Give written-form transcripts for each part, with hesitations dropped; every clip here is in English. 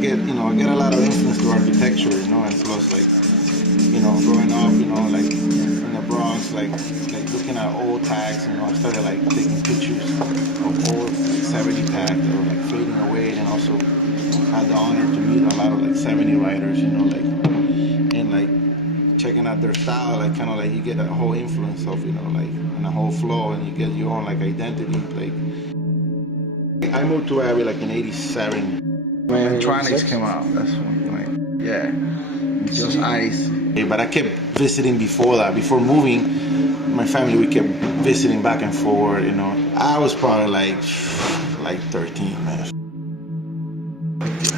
get a lot of influence through architecture, and plus like, growing up, like in the Bronx, like looking at old tags, I started like taking pictures of old 70 tags that were like fading away, and also had the honor to meet a lot of like 70 writers, like, and like checking out their style, like kind of like you get a whole influence of, like, and a whole flow, and you get your own like identity. Like I moved to Miami like in '87. When Tronics came out, that's when, like, yeah, just ice. But I kept visiting before that. Before moving, my family, we kept visiting back and forth. I was probably like 13, man.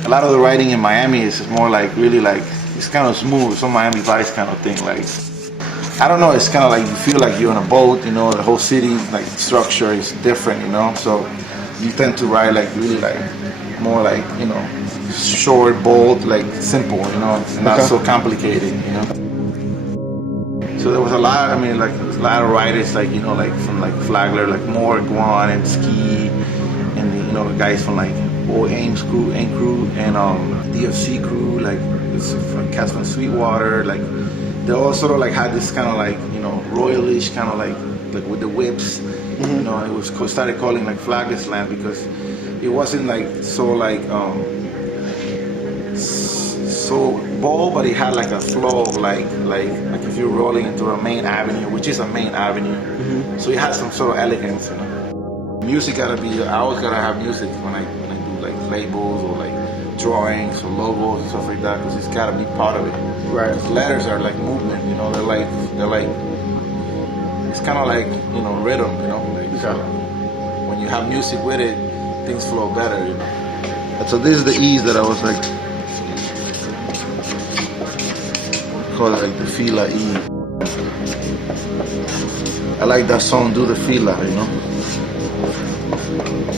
A lot of the writing in Miami is more like really like, it's kind of smooth, some Miami Vice kind of thing. Like, I don't know, it's kind of like you feel like you're on a boat. The whole city like structure is different. So you tend to write like really like more like, short, bold, like simple, and not so complicated, So there was a lot, like a lot of writers, like, like from like Flagler, like more Guan and Ski, and the guys from like old Ames crew, and DFC crew, like it's from cats from Sweetwater, like they all sort of like had this kind of like, royalish kind of like with the whips, it was started calling like Flagless Land because it wasn't like so like so bold, but it had like a flow of like if you're rolling into a main avenue, which is a main avenue. So it has some sort of elegance. Music gotta be. I always gotta have music when I do like labels or like drawings or logos and stuff like that, because it's gotta be part of it. Right. Letters are like movement. They're like it's kind of like rhythm. Like, so when you have music with it, things flow better. And so this is the E's that I was like. Call it like the Fila E. I like that song, Do the Fila,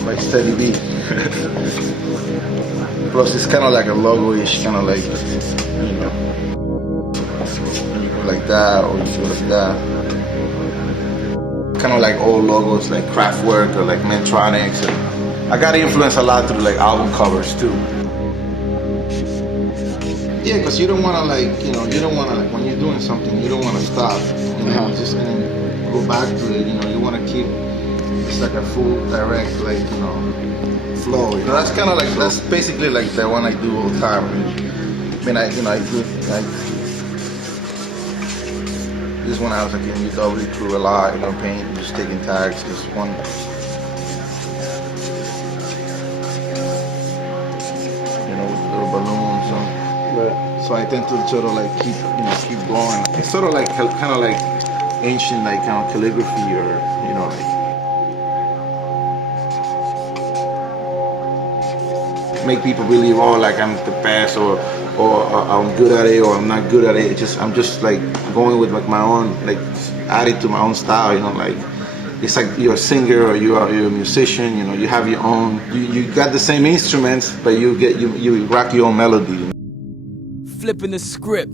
like Steady B. Plus it's kind of like a logo-ish, kind of like, you go like that or you go like that. Kind of like old logos like Kraftwerk or like Mentronics. I got influenced a lot through like album covers too. Yeah, because you don't want to like, you don't want to like, when you're doing something, you don't want to stop, just go back to it, you want to keep, it's like a full direct, like, flow, that's kind of like, that's basically like the one I do all the time. I do, this one I was like in UW crew a lot, paint, just taking tags, just one. With little balloons, so I tend to sort of like keep going. It's sort of like kind of like ancient like kind of calligraphy, or like make people believe, like I'm the best, or I'm good at it, or I'm not good at it. I'm just like going with like my own, like adding to my own style. Like it's like you're a singer or you're a musician. You have your own. You got the same instruments, but you rock your own melody. Flipping the script.